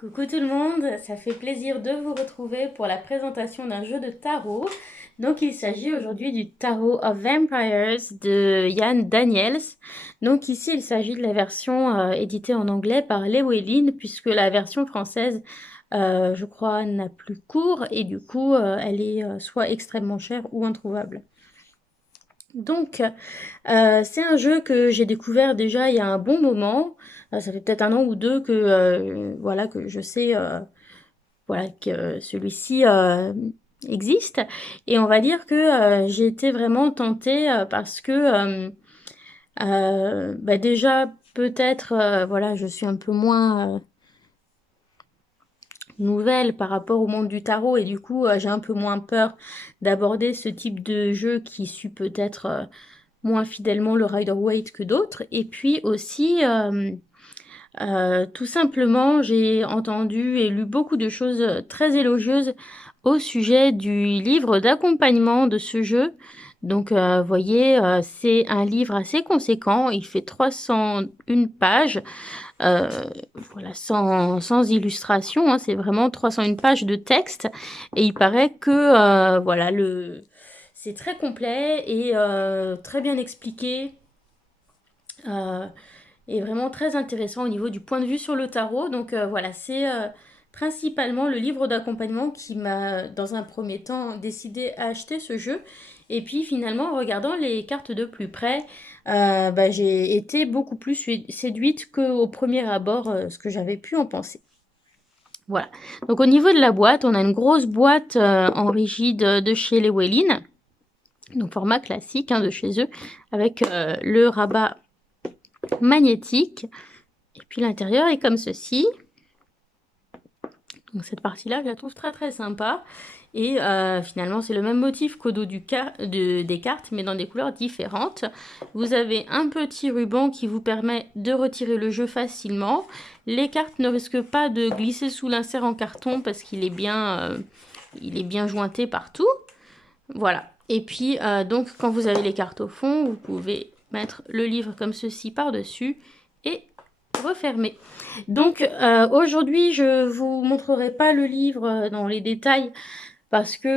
Coucou tout le monde, ça fait plaisir de vous retrouver pour la présentation d'un jeu de tarot. Donc il s'agit aujourd'hui du Tarot of Vampires de Yann Daniels. Donc ici il s'agit de la version éditée en anglais par Llewellyn puisque la version française je crois n'a plus cours et du coup elle est soit extrêmement chère ou introuvable. Donc c'est un jeu que j'ai découvert déjà il y a un bon moment. Ça fait peut-être un an ou deux que voilà que je sais voilà, que celui-ci existe. Et on va dire que j'ai été vraiment tentée parce que bah déjà peut-être voilà, je suis un peu moins nouvelle par rapport au monde du tarot et du coup j'ai un peu moins peur d'aborder ce type de jeu qui suit peut-être moins fidèlement le Rider-Waite que d'autres. Et puis aussi tout simplement, j'ai entendu et lu beaucoup de choses très élogieuses au sujet du livre d'accompagnement de ce jeu. Donc, voyez, c'est un livre assez conséquent. Il fait 301 pages, euh, voilà, sans illustration, hein, c'est vraiment 301 pages de texte. Et il paraît que, voilà, c'est très complet et très bien expliqué. Euh, et vraiment très intéressant au niveau du point de vue sur le tarot. Donc voilà, c'est principalement le livre d'accompagnement qui m'a, dans un premier temps, décidé à acheter ce jeu. Et puis finalement, en regardant les cartes de plus près, bah, j'ai été beaucoup plus séduite qu'au premier abord, ce que j'avais pu en penser. Voilà. Donc au niveau de la boîte, on a une grosse boîte en rigide de chez Llewellyn, donc format classique hein, de chez eux, avec le rabat magnétique. Et puis l'intérieur est comme ceci. Donc cette partie-là, je la trouve très très sympa. Et finalement, c'est le même motif qu'au dos des cartes, mais dans des couleurs différentes. Vous avez un petit ruban qui vous permet de retirer le jeu facilement. Les cartes ne risquent pas de glisser sous l'insert en carton parce qu'il est bien jointé partout. Voilà. Et puis, donc, quand vous avez les cartes au fond, vous pouvez mettre le livre comme ceci par-dessus et refermer. Donc, aujourd'hui, je vous montrerai pas le livre dans les détails parce que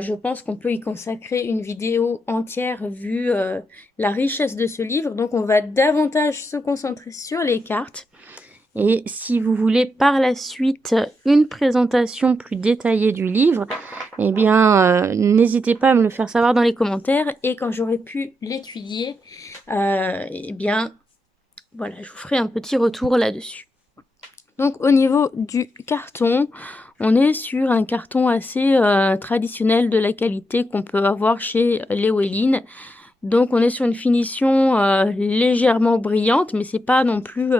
je pense qu'on peut y consacrer une vidéo entière vu la richesse de ce livre. Donc, on va davantage se concentrer sur les cartes. Et si vous voulez par la suite une présentation plus détaillée du livre, eh bien, n'hésitez pas à me le faire savoir dans les commentaires. Et quand j'aurai pu l'étudier, eh bien, voilà, je vous ferai un petit retour là-dessus. Donc, au niveau du carton, on est sur un carton assez traditionnel de la qualité qu'on peut avoir chez Llewellyn. Donc, on est sur une finition légèrement brillante, mais c'est pas non plus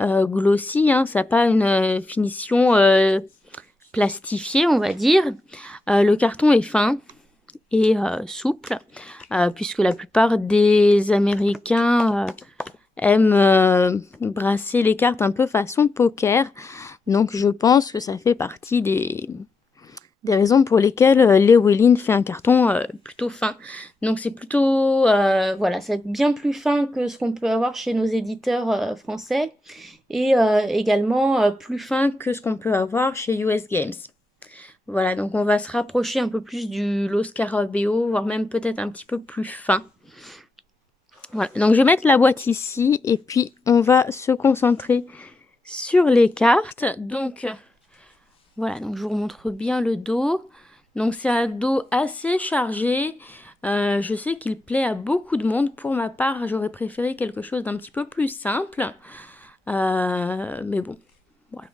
glossy, hein, ça n'a pas une finition plastifiée, on va dire. Le carton est fin et souple, puisque la plupart des Américains aiment brasser les cartes un peu façon poker. Donc je pense que ça fait partie des raisons pour lesquelles Llewellyn fait un carton plutôt fin. Donc c'est plutôt, voilà, c'est bien plus fin que ce qu'on peut avoir chez nos éditeurs français et également plus fin que ce qu'on peut avoir chez US Games. Voilà, donc on va se rapprocher un peu plus du Los Scarabeo, voire même peut-être un petit peu plus fin. Voilà, donc je vais mettre la boîte ici et puis on va se concentrer sur les cartes. Donc voilà, donc je vous remontre bien le dos. Donc c'est un dos assez chargé. Je sais qu'il plaît à beaucoup de monde. Pour ma part, j'aurais préféré quelque chose d'un petit peu plus simple. Mais bon, voilà.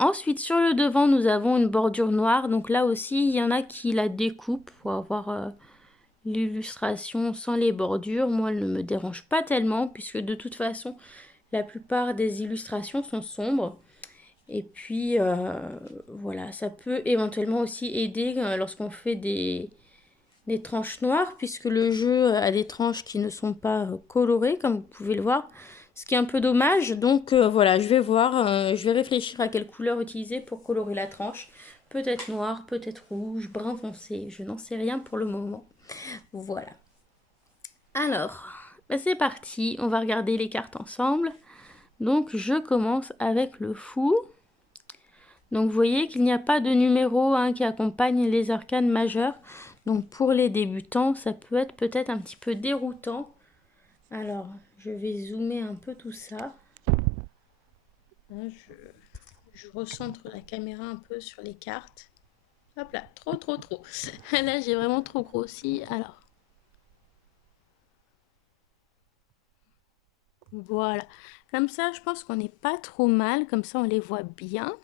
Ensuite, sur le devant, nous avons une bordure noire. Donc là aussi, il y en a qui la découpent pour avoir l'illustration sans les bordures. Moi, elle ne me dérange pas tellement puisque de toute façon, la plupart des illustrations sont sombres. Et puis, voilà, ça peut éventuellement aussi aider lorsqu'on fait des tranches noires, puisque le jeu a des tranches qui ne sont pas colorées, comme vous pouvez le voir, ce qui est un peu dommage. Donc voilà, je vais voir, je vais réfléchir à quelle couleur utiliser pour colorer la tranche. Peut-être noir, peut-être rouge, brun foncé, je n'en sais rien pour le moment. Voilà. Alors, bah c'est parti, on va regarder les cartes ensemble. Donc je commence avec le fou. Donc vous voyez qu'il n'y a pas de numéro qui accompagne les arcanes majeures. Donc pour les débutants, ça peut être peut-être un petit peu déroutant. Alors je vais zoomer un peu tout ça. Là, je recentre la caméra un peu sur les cartes. Hop là, trop. Là j'ai vraiment trop grossi. Alors voilà. Comme ça, je pense qu'on n'est pas trop mal. Comme ça, on les voit bien.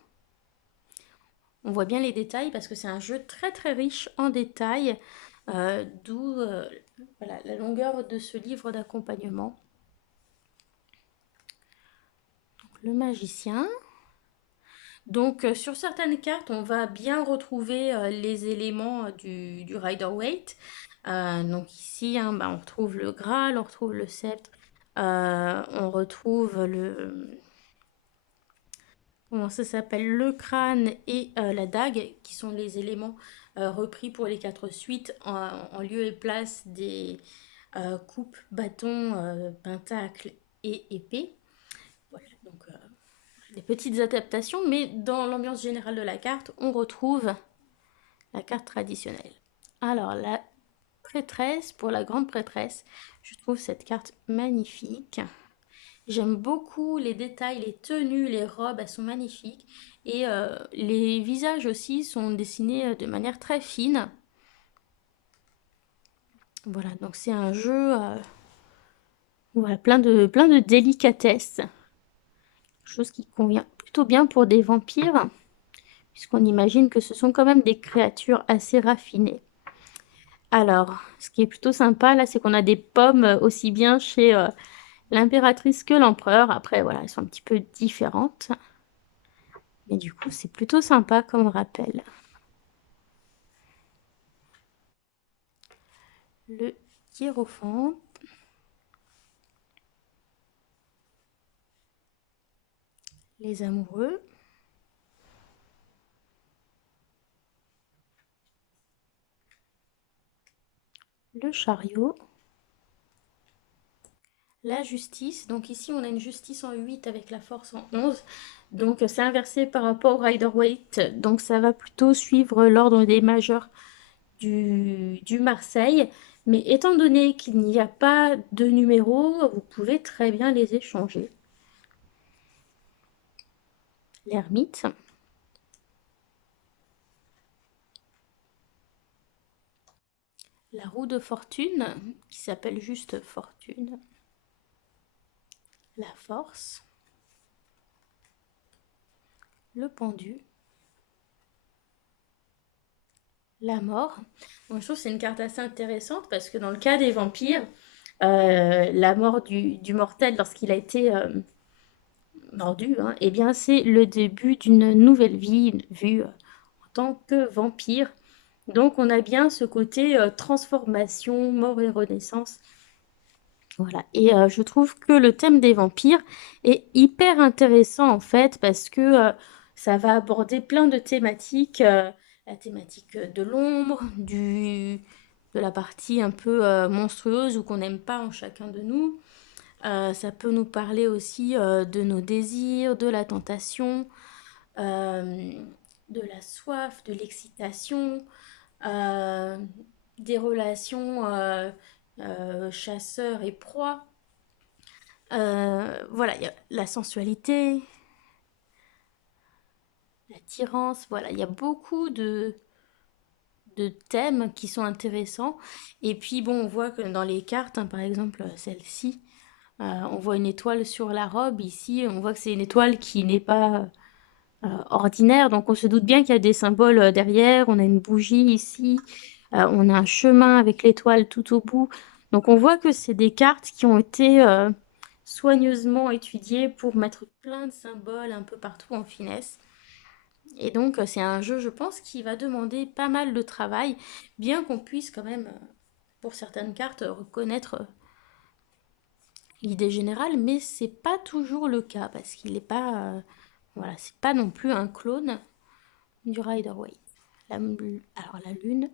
On voit bien les détails parce que c'est un jeu très riche en détails, d'où voilà, la longueur de ce livre d'accompagnement. Le magicien. Donc sur certaines cartes, on va bien retrouver les éléments du Rider-Waite. Donc ici, on retrouve le Graal, on retrouve le sceptre, on retrouve comment ça s'appelle, le crâne et la dague, qui sont les éléments repris pour les 4 suites en lieu et place des coupes, bâtons, pentacles et épées. Voilà, donc des petites adaptations, mais dans l'ambiance générale de la carte, on retrouve la carte traditionnelle. Alors, la prêtresse, pour la grande prêtresse, je trouve cette carte magnifique. J'aime beaucoup les détails, les tenues, les robes, elles sont magnifiques. Et les visages aussi sont dessinés de manière très fine. Voilà, donc c'est un jeu voilà, plein de délicatesse. Chose qui convient plutôt bien pour des vampires, puisqu'on imagine que ce sont quand même des créatures assez raffinées. Alors, ce qui est plutôt sympa là, c'est qu'on a des pommes aussi bien chez l'impératrice que l'empereur. Après, voilà, elles sont un petit peu différentes. Mais du coup, c'est plutôt sympa comme rappel. Le hiérophante. Les amoureux. Le chariot. La justice. Donc ici, on a une justice en 8 avec la force en 11. Donc c'est inversé par rapport au Rider-Waite. Donc ça va plutôt suivre l'ordre des majeurs du Marseille. Mais étant donné qu'il n'y a pas de numéros, vous pouvez très bien les échanger. L'ermite. La roue de fortune, qui s'appelle juste fortune. La force. Le pendu. La mort. Donc, je trouve que c'est une carte assez intéressante parce que dans le cas des vampires, la mort du mortel lorsqu'il a été mordu, eh bien c'est le début d'une nouvelle vie vue en tant que vampire. Donc on a bien ce côté transformation, mort et renaissance. Voilà. Et je trouve que le thème des vampires est hyper intéressant en fait parce que ça va aborder plein de thématiques. La thématique de l'ombre, de la partie un peu monstrueuse ou qu'on n'aime pas en chacun de nous. Ça peut nous parler aussi de nos désirs, de la tentation, euh, de la soif, de l'excitation, euh, des relations chasseurs et proie. Voilà, il y a la sensualité, l'attirance, voilà, il y a beaucoup de thèmes qui sont intéressants. Et puis bon, on voit que dans les cartes, par exemple celle-ci, on voit une étoile sur la robe. Ici, on voit que c'est une étoile qui n'est pas ordinaire. Donc on se doute bien qu'il y a des symboles derrière. On a une bougie ici. On a un chemin avec l'étoile tout au bout. Donc on voit que c'est des cartes qui ont été soigneusement étudiées pour mettre plein de symboles un peu partout en finesse. Et donc c'est un jeu, je pense, qui va demander pas mal de travail, bien qu'on puisse quand même, pour certaines cartes, reconnaître l'idée générale, mais c'est pas toujours le cas parce qu'il n'est pas, voilà, c'est pas non plus un clone du Rider-Waite. Alors la lune,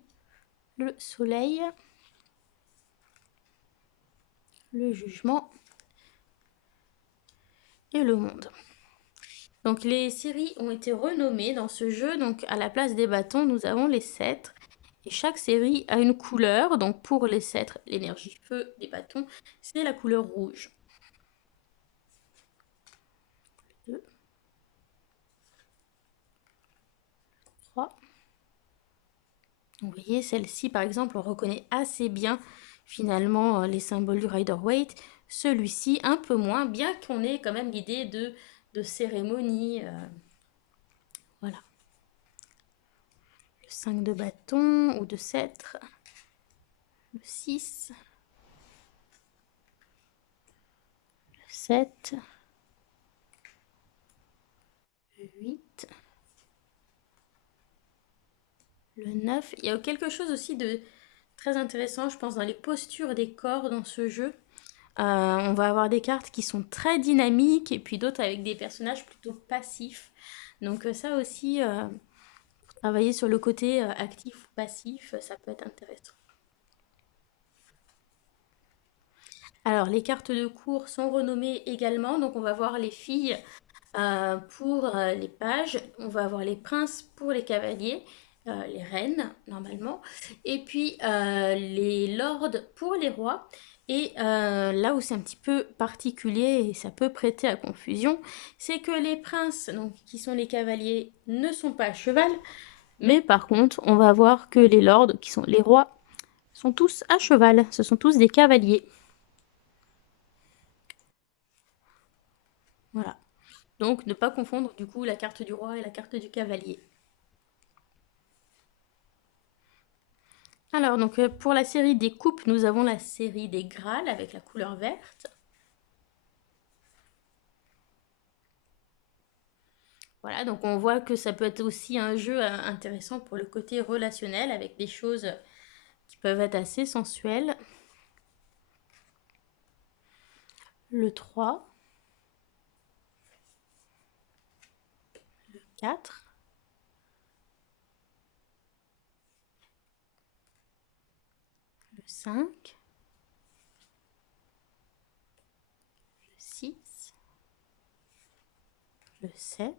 le soleil, le jugement et le monde. Donc les séries ont été renommées dans ce jeu. Donc à la place des bâtons, nous avons les cèdres. Et chaque série a une couleur. Donc pour les cèdres, l'énergie feu des bâtons, c'est la couleur rouge. 2, 3. Vous voyez, celle-ci, par exemple, on reconnaît assez bien finalement les symboles du Rider-Waite. Celui-ci, un peu moins, bien qu'on ait quand même l'idée de cérémonie. Voilà. Le 5 de bâton ou de cèdre. Le 6. Le 7. Le 8. Le 9. Il y a quelque chose aussi de très intéressant, je pense, dans les postures des corps dans ce jeu. On va avoir des cartes qui sont très dynamiques et puis d'autres avec des personnages plutôt passifs. Donc ça aussi, pour travailler sur le côté actif ou passif, ça peut être intéressant. Alors les cartes de cours sont renommées également, donc on va voir les filles pour les pages, on va avoir les princes pour les cavaliers, les reines normalement, et puis les lords pour les rois. Et là où c'est un petit peu particulier et ça peut prêter à confusion, c'est que les princes, donc, qui sont les cavaliers, ne sont pas à cheval, mais par contre, on va voir que les lords, qui sont les rois, sont tous à cheval. Ce sont tous des cavaliers. Voilà. Donc, ne pas confondre du coup la carte du roi et la carte du cavalier. Alors, donc pour la série des coupes, nous avons la série des Grâles avec la couleur verte. Voilà, donc on voit que ça peut être aussi un jeu intéressant pour le côté relationnel avec des choses qui peuvent être assez sensuelles. Le 3. Le 4. Le 5. Le 6. Le 7.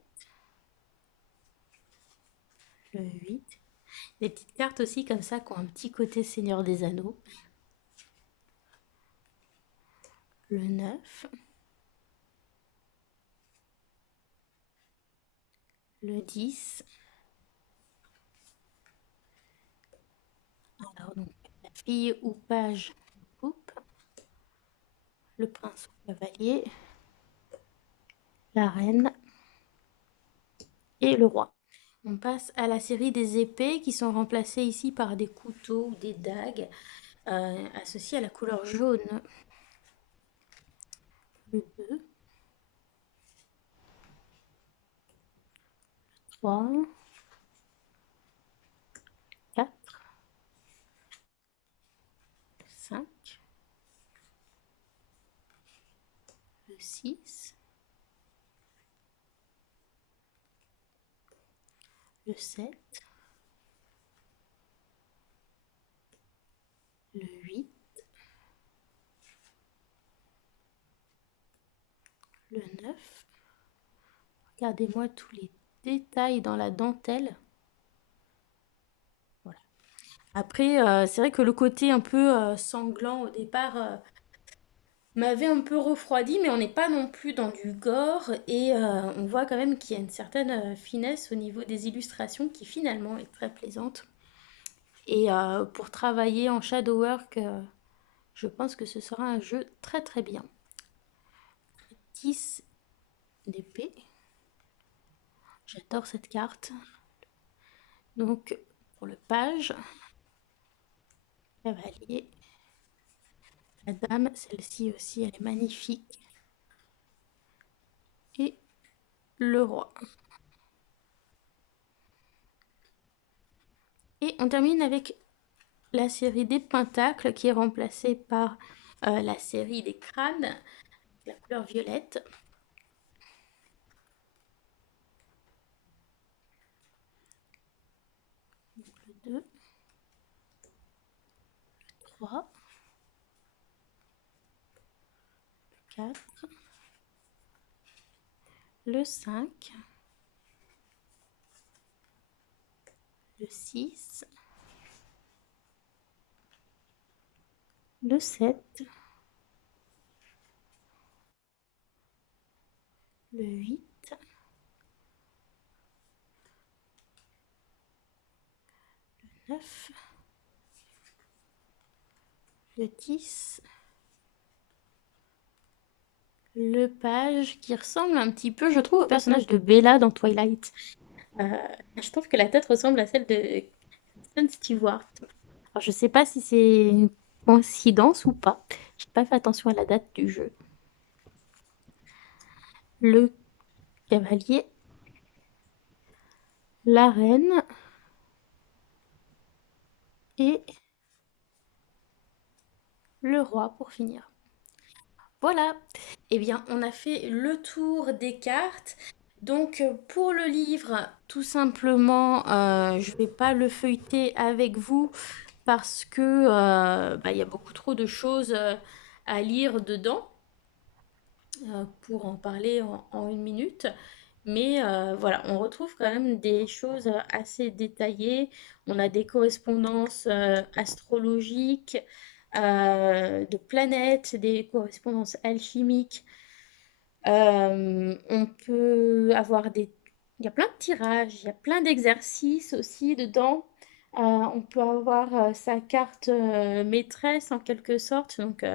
Le 8. Des petites cartes aussi comme ça qui ont un petit côté Seigneur des Anneaux. Le 9. Le 10. Alors donc, la fille ou page coupe. Le prince ou cavalier. La reine. Et le roi. On passe à la série des épées qui sont remplacées ici par des couteaux ou des dagues associées à la couleur jaune. Le 2, 3, 4, 5, le 6, le 7, le 8, le 9. Regardez-moi tous les détails dans la dentelle. Voilà. Après, c'est vrai que le côté un peu sanglant au départ m'avait un peu refroidi, mais on n'est pas non plus dans du gore et on voit quand même qu'il y a une certaine finesse au niveau des illustrations qui finalement est très plaisante. Et pour travailler en shadow work, je pense que ce sera un jeu très très bien. 10 d'épée. J'adore cette carte. Donc pour le page, cavalier, la dame, celle-ci aussi, elle est magnifique. Et le roi. Et on termine avec la série des pentacles qui est remplacée par la série des crânes, la couleur violette. Donc le 2, le 3, le 4, le 5, le 6, le 7, le 8, le 9, le 10, le page qui ressemble un petit peu, je trouve, au personnage de Bella dans Twilight. Je trouve que la tête ressemble à celle de Kristen Stewart. Alors, je sais pas si c'est une coïncidence ou pas. J'ai pas fait attention à la date du jeu. Le cavalier, la reine et le roi pour finir. Voilà, eh bien on a fait le tour des cartes. Donc pour le livre, tout simplement, je vais pas le feuilleter avec vous parce que il y a beaucoup trop de choses à lire dedans pour en parler en une minute. Mais voilà, on retrouve quand même des choses assez détaillées. On a des correspondances astrologiques, de planètes, des correspondances alchimiques. On peut avoir des... Il y a plein de tirages, il y a plein d'exercices aussi dedans. On peut avoir sa carte maîtresse en quelque sorte, donc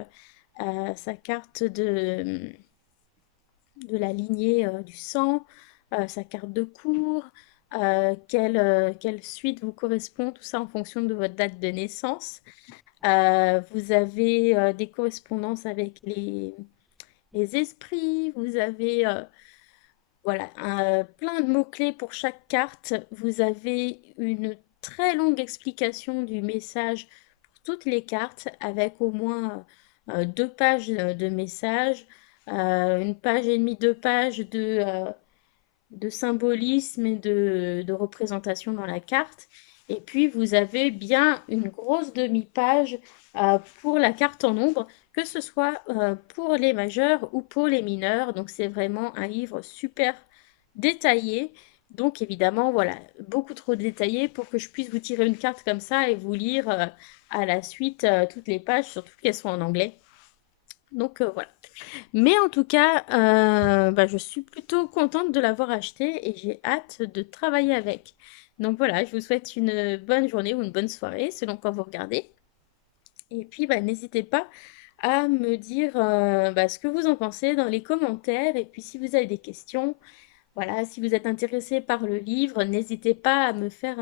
sa carte de la lignée du sang, sa carte de cours, quelle suite vous correspond, tout ça en fonction de votre date de naissance. Vous avez des correspondances avec les esprits, vous avez voilà, plein de mots-clés pour chaque carte. Vous avez une très longue explication du message pour toutes les cartes avec au moins 2 pages de message, une page et demie, 2 pages de symbolisme et de représentation dans la carte. Et puis, vous avez bien une grosse demi-page pour la carte en ombre, que ce soit pour les majeurs ou pour les mineurs. Donc, c'est vraiment un livre super détaillé. Donc, évidemment, voilà, beaucoup trop détaillé pour que je puisse vous tirer une carte comme ça et vous lire à la suite toutes les pages, surtout qu'elles sont en anglais. Donc, voilà. Mais en tout cas, je suis plutôt contente de l'avoir acheté et j'ai hâte de travailler avec. Donc voilà, je vous souhaite une bonne journée ou une bonne soirée selon quand vous regardez. Et puis, n'hésitez pas à me dire ce que vous en pensez dans les commentaires. Et puis, si vous avez des questions, voilà, si vous êtes intéressé par le livre, n'hésitez pas à me faire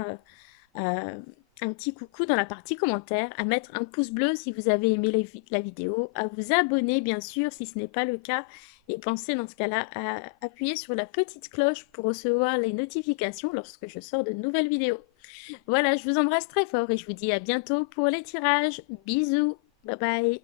un petit coucou dans la partie commentaires, à mettre un pouce bleu si vous avez aimé la vidéo, à vous abonner bien sûr si ce n'est pas le cas, et pensez dans ce cas-là à appuyer sur la petite cloche pour recevoir les notifications lorsque je sors de nouvelles vidéos. Voilà, je vous embrasse très fort et je vous dis à bientôt pour les tirages. Bisous, bye bye.